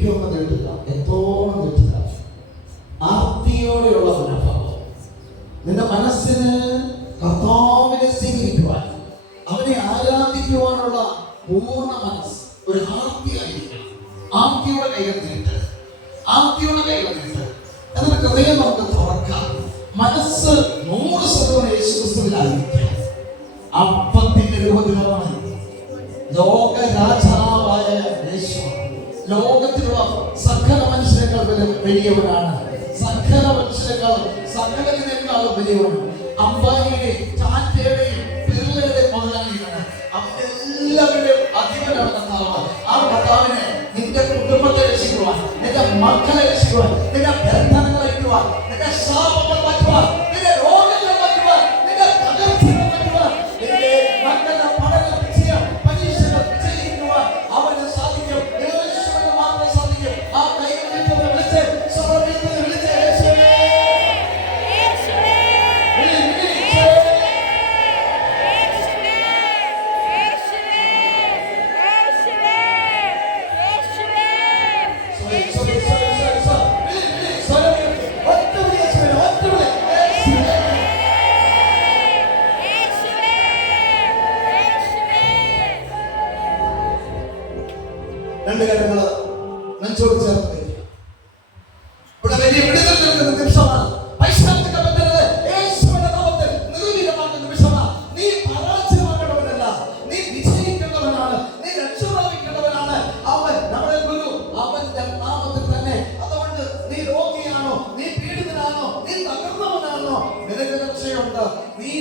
എനിക്കൊന്ന് നീട്ടുക, എത്തോളം നീട്ടുക. ആർത്തിയോടെയുള്ള മനോഭാവം, നിന്റെ മനസ്സിന് കർത്താവിനെ സ്വീകരിക്കുവാൻ, അവനെ ആരാധിക്കുവാനുള്ള പൂർണ്ണ മനസ്സ്, ഒരു ആർത്തിയായിരിക്കണം. ആർത്തിയുടെ കൈകൾ നീട്ട്, ആർത്തിയുടെ കൈകൾ നീട്ട്. എന്നാൽ ഹൃദയം നമുക്ക് തുറക്കാം. മനസ്സ് 100% യേശുക്രിസ്തുവിലായിരിക്കാം. അപ്പത്തിന്റെ രൂപത്തിലാണ് ലോക രാജാവായ യേശു. ലോകത്തിലുള്ള സകല മനുഷ്യരെക്കാൾ വലിയവനാണ്. സകല മനുഷ്യരെക്കാൾ, സകലതിനേക്കാളും വലിയവനാണ്. അംബാനിയുടെയും ടാറ്റയുടെയും ബിർളയുടെയും മുതലാളിയാണ്. അവരെല്ലാവരുടെയും അധിപനാണ് കർത്താവ്. ആ കർത്താവിനെ നിന്റെ കുടുംബത്തെ രക്ഷിക്കുവാൻ, നിന്റെ മക്കളെ രക്ഷിക്കുവാൻ, നിന്റെ ബന്ധനങ്ങളെ രക്ഷിക്കുവാൻ, നിന്റെ ശാപങ്ങൾ മാറ്റുവാൻ, നിന്റെ രോഗങ്ങൾ മാറ്റുവാൻ, നിന്റെ തകർച്ചകൾ മാറ്റുവാൻ, നിന്റെ മക്കളുടെ പഠന വിജയം, പരീക്ഷകൾ വിജയിക്കുവാൻ അവന് സാധിക്കും. യേശുവിന് മാത്രം സാധിക്കും. ആ കൈകളിൽ വിളിച്ച് സ്വർഗ്ഗത്തിൽ വിളിച്ച് യേശുവേ, യേശുവേ, രണ്ട് കാര്യങ്ങൾ നെഞ്ചോട് ചേർത്ത് വയ്ക്കുക. ഇവിടെ വലിയ വിടുതൽ നൽകുന്ന നിമിഷമാണ്. പൈശാചിക ബന്ധനത്തെ യേശുവിന്റെ നാമത്തിൽ നിർവീര്യമാക്കുന്ന നിമിഷമാണ്. നീ പരാജയമാകേണ്ടവനല്ല, നീ വിജയിക്കേണ്ടവനാണ്, നീ രക്ഷപ്രാപിക്കേണ്ടവനാണ്. അവൻ നമ്മുടെ ഗുരു, അവന്റെ നാമത്തിൽ തന്നെ. അതുകൊണ്ട് നീ രോഗിയാണോ, നീ പീഡിതനാണോ, നീ തകർന്നവനാണോ, നിനക്ക് രക്ഷയുണ്ട്. നീ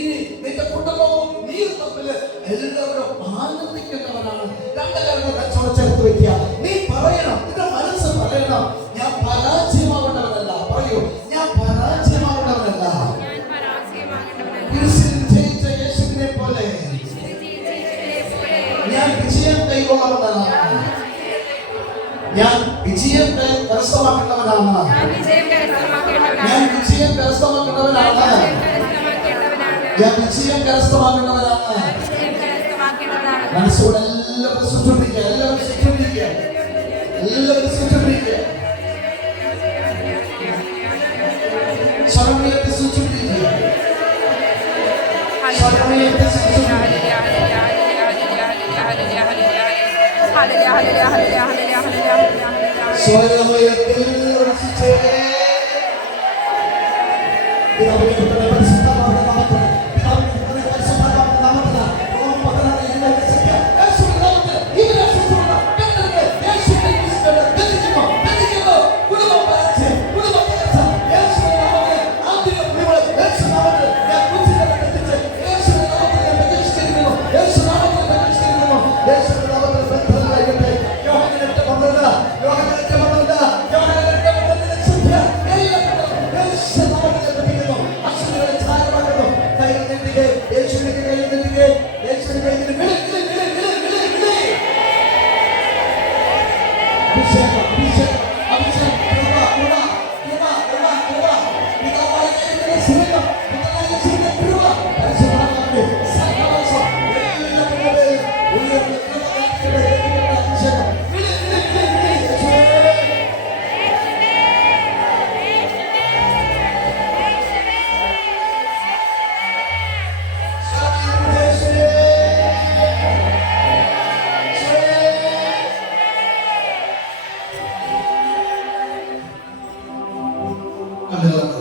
നിന്റെ കുടുംബവും നീ തമ്മിൽ എല്ലാവരും ആനന്ദിക്കേണ്ടവനാണ്. രണ്ട് കാര്യങ്ങൾ കച്ചവടം ചേർത്ത് വെക്കുക. നീ പറയണം, നിന്റെ മനസ്സ് പറയണം, ഞാൻ പരാജയമാകേണ്ടവനല്ല. പറയൂ, ഞാൻ പരാജയമാകേണ്ടവനല്ല. ജയിച്ച യേശുവിനെ പോലെ ഞാൻ വിജയം കൈകൊള്ളവനാണ്. ഞാൻ വിജയം കരസ്ഥമാക്കേണ്ടവനാണ്. ഞാൻ വിജയം കരസ്ഥമാക്കേണ്ടവനാണ്. ഞാൻ വിജയം കരസ്ഥമാക്കേണ്ടവനാണ്. മനസ്സോടെ എല്ലാവരും സുഖിക്കുക, എല്ലാവരും സുഖിക്കുക, എല്ലാവരും സുഖിക്കുക. സമയത്തെ സുഖിക്കുക, സമയത്തെ സുഖിക്കുക. സ്വയമയത്തിൽ രക്ഷിച്ചേ. കണ്ണുകൾ